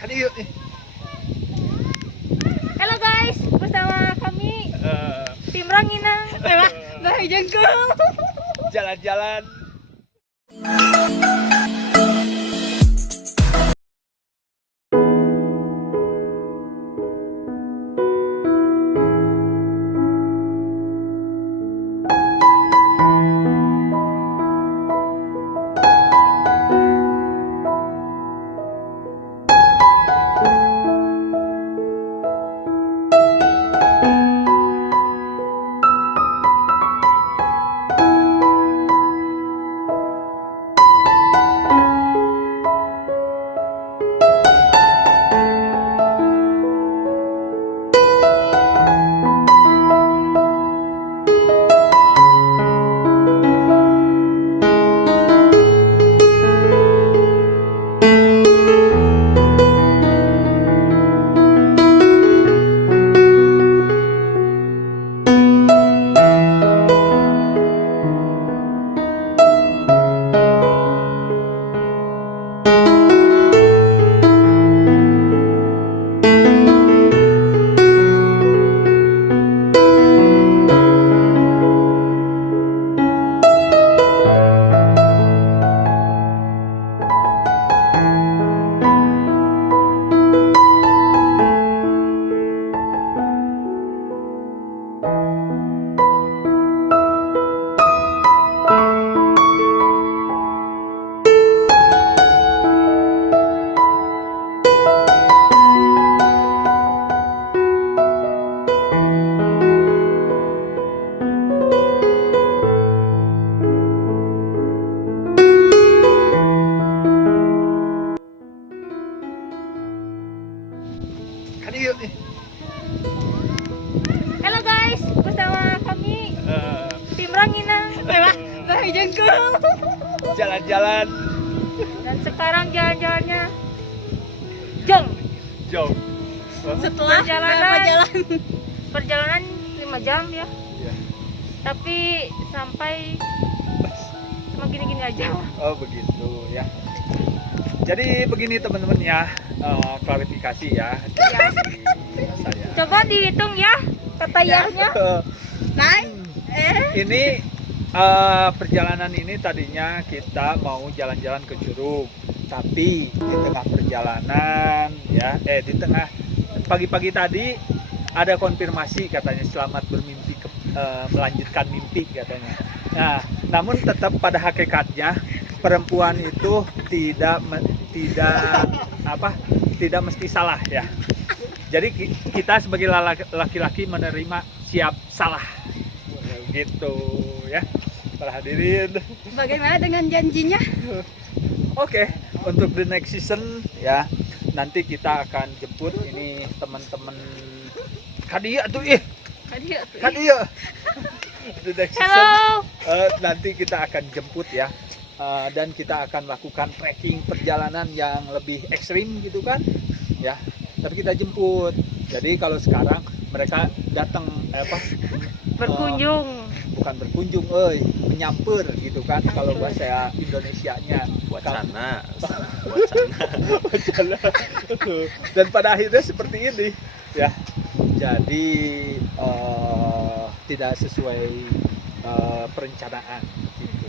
Kan yuk nih. Halo guys, bersama kami tim Ranginang. Bahay Jengkol. Jalan-jalan. Kan yuk nih. Halo guys, bersama kami tim Ranginang. Bahay Jengkol. Jalan-jalan. Dan sekarang jalan-jalannya jong. Jauh. Setelah perjalanan 5 jam ya. Iya. Tapi sampai cuma gini-gini aja. Oh begitu ya. Jadi begini teman-teman ya, klarifikasi ya. Dari saya. Coba dihitung ya kata yahnya. Naik. Ini perjalanan ini tadinya kita mau jalan-jalan ke Curug, tapi di tengah perjalanan ya, di tengah pagi-pagi tadi ada konfirmasi katanya selamat bermimpi melanjutkan mimpi katanya. Nah, namun tetap pada hakikatnya perempuan itu tidak mesti salah ya. Jadi kita sebagai laki-laki menerima siap salah gitu ya para hadirin. Bagaimana dengan janjinya? Oke, untuk the next season ya nanti kita akan jemput ini teman-teman Kadia tuh Kadia. The next season Halo. nanti kita akan jemput ya. Dan kita akan lakukan trekking perjalanan yang lebih ekstrim gitu kan ya, tapi kita jemput. Jadi kalau sekarang mereka datang Berkunjung. bukan berkunjung, menyamper gitu kan kalau bahasa Indonesianya Wacana. wacana. Dan pada akhirnya seperti ini ya, jadi tidak sesuai perencanaan gitu.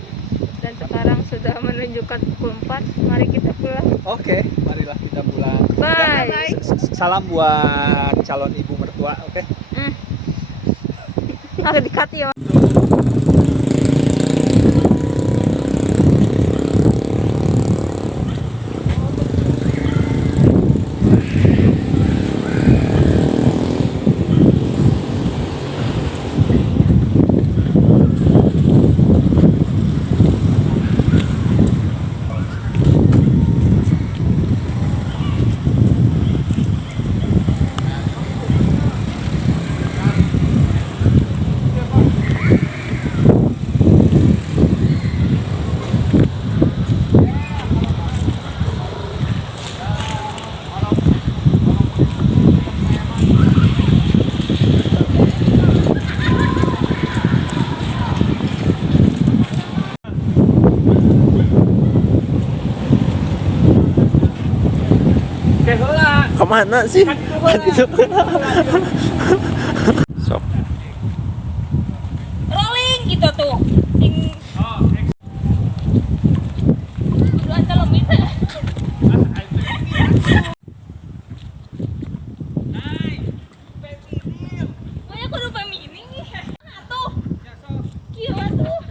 Dan sekarang sudah menunjukkan pukul 4. Mari kita pulang. Oke, marilah kita pulang. Bye. Dan salam buat calon ibu mertua, oke? Harus dikati ya. Kayak heula. Kemana sih? Kan itu heula. Sok. Rolling gitu tuh. Sing Oh, duluan kalau bisa. Pokoknya aku lupa mini. Atuh. Gila tuh.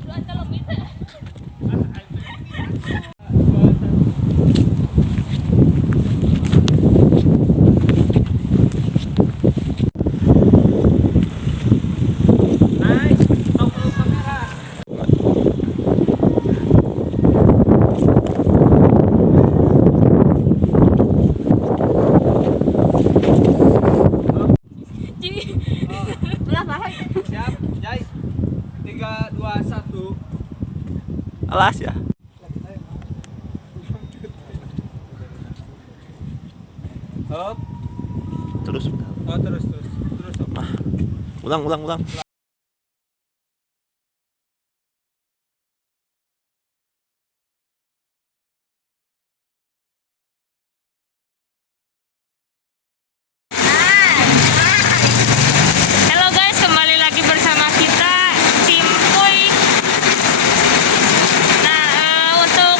Duluan kalau bisa. Belah paham. Siap, Jai. 3 2 1. Alas ya. Hop. Terus bentar. Oh, terus. Terus. Hop. Ulang. Halo guys, kembali lagi bersama kita tim Puy. Nah, untuk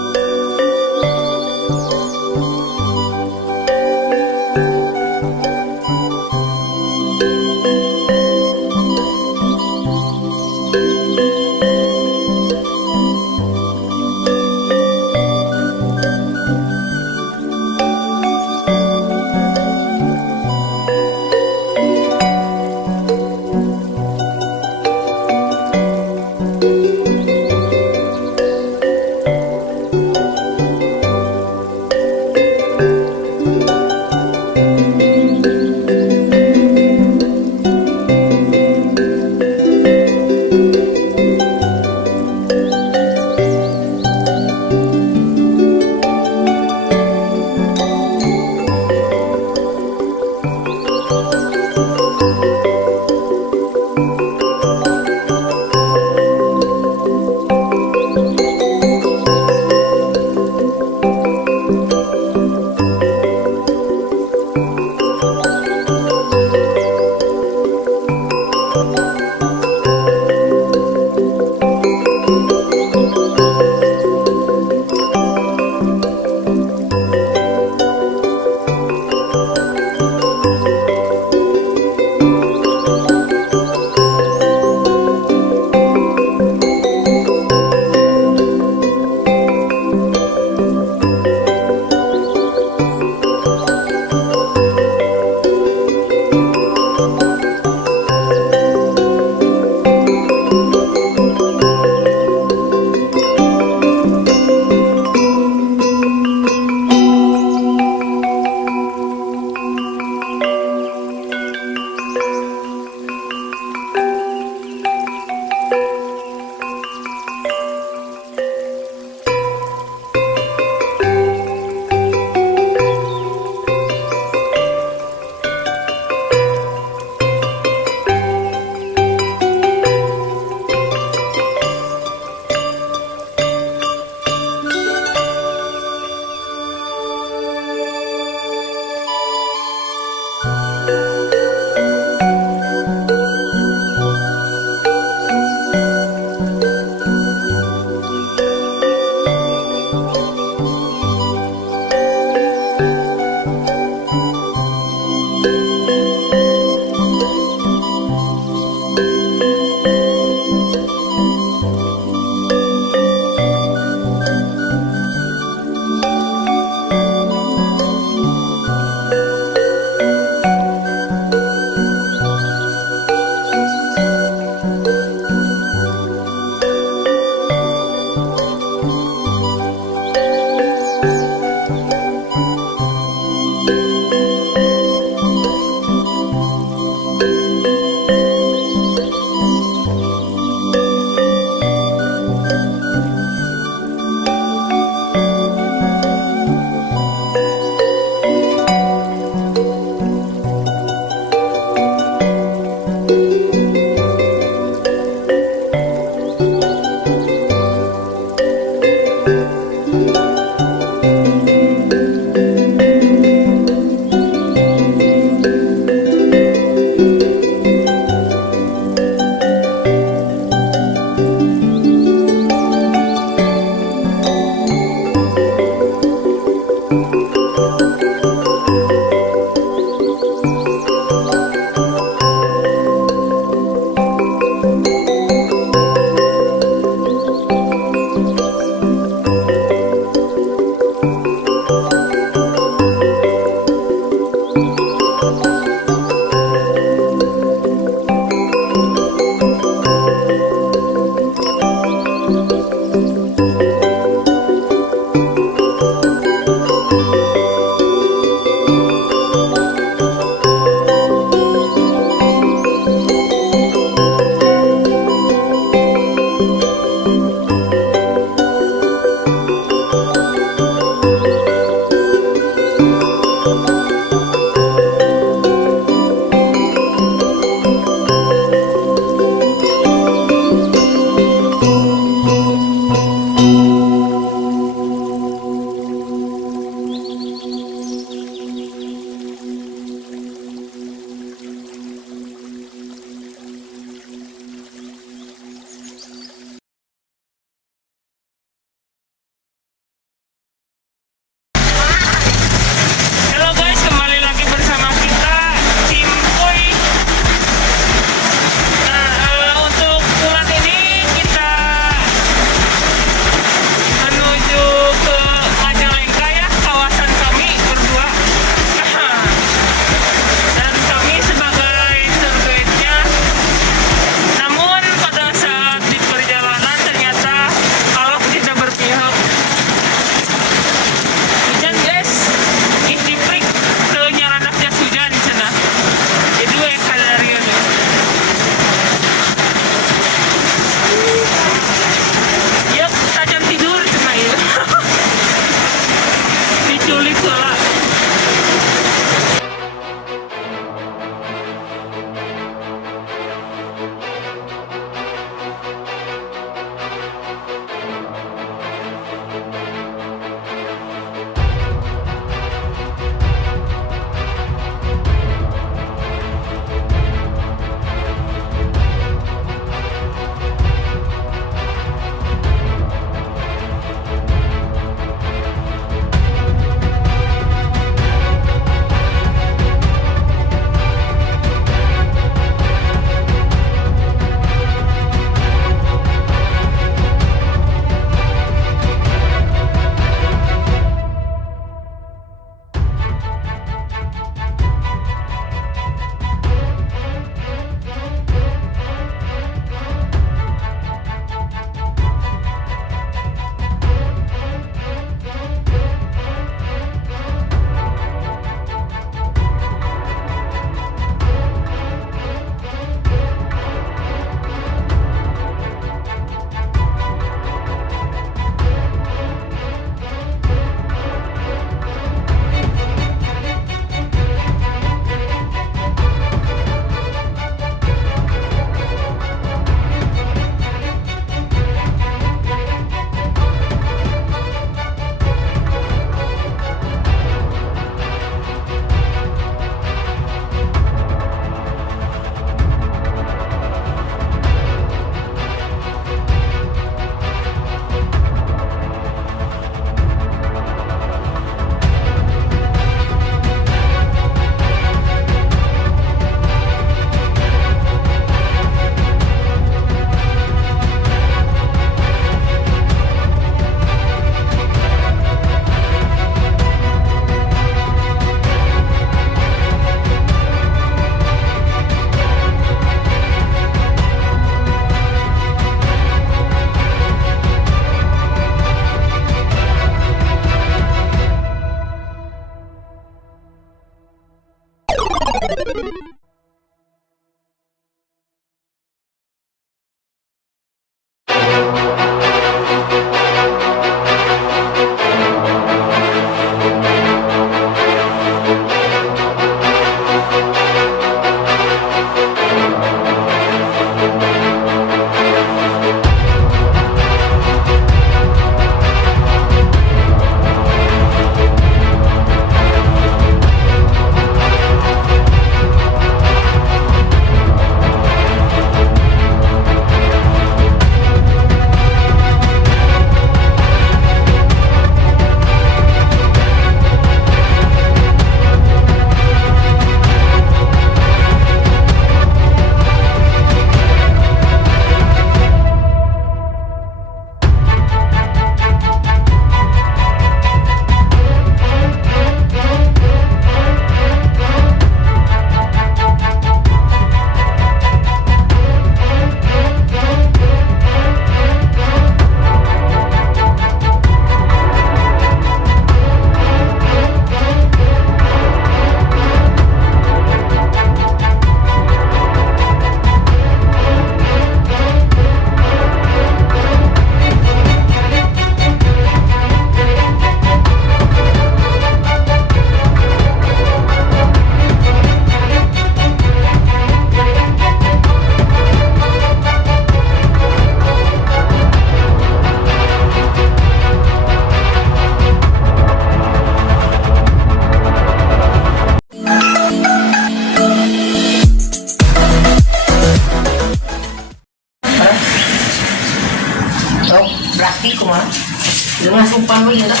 mana?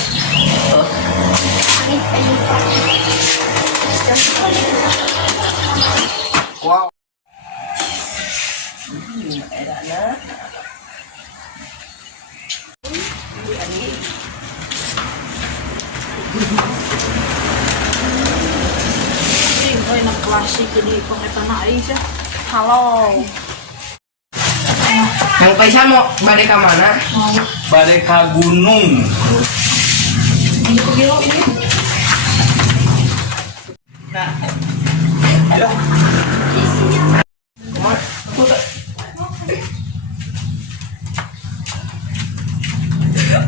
Wow. Ini enak klasik jadi pengetan Aisyah. Halo. Yang Paisa mau balik ke mana? Badai ka gunung.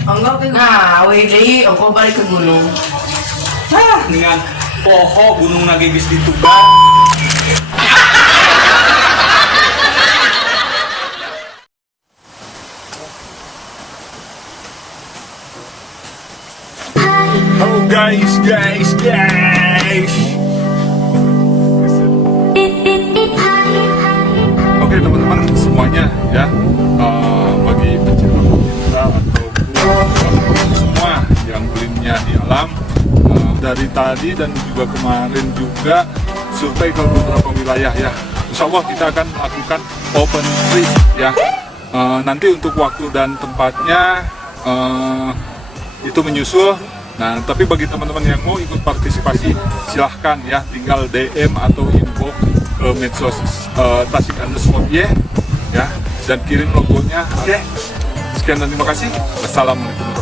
Enggak ke nah, jadi aku balik ke gunung. Dengan poho gunung nagegis ditubar. Oh guys. Oke teman-teman semuanya ya, bagi pecinta pecinta ataupun semua yang belinya di alam, dari tadi dan juga kemarin juga survei ke beberapa wilayah ya. Insya Allah kita akan lakukan open trip ya. Nanti untuk waktu dan tempatnya itu menyusul. Nah, tapi bagi teman-teman yang mau ikut partisipasi, silahkan ya, tinggal DM atau info ke medsos Tasik_Y ya, dan kirim logonya. Oke, sekian dan terima kasih. Wassalamualaikum.